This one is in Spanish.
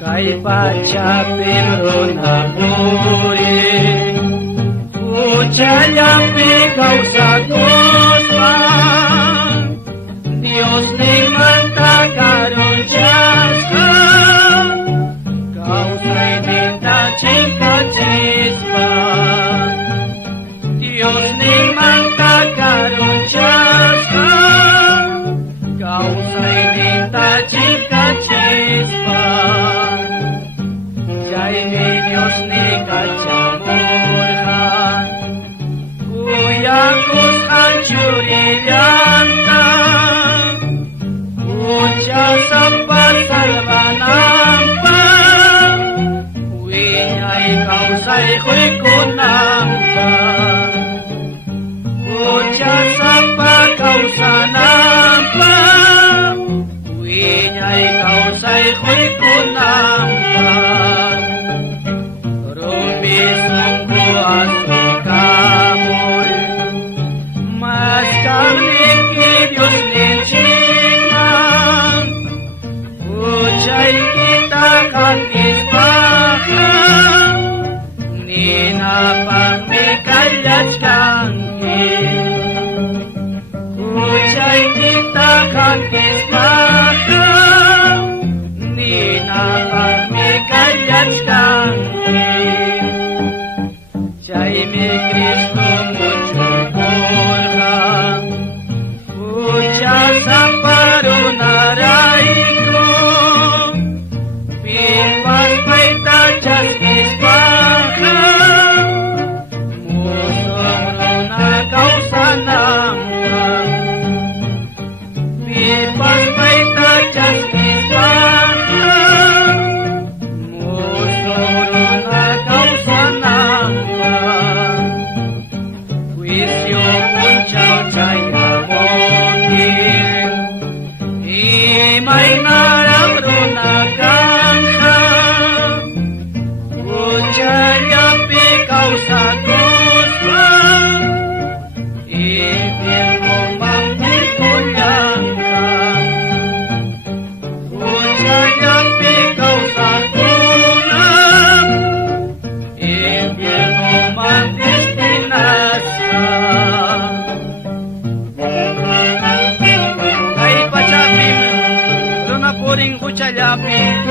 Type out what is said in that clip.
Kay pachapim runapuri Uchayampi kausaguspan Dios ning mantakaron jasa Kausay ninta chingkachispan Dios ning mantakaron jasa Kausay ninta chingkachispan Dios ni kacamurhan Kuyakun hancuriyanta Uca sempat salvanampa Winyai kausay ko'y kunampa Uca sempat kausanampa Winyai kausay ko'y kunampa Puring Uchayapin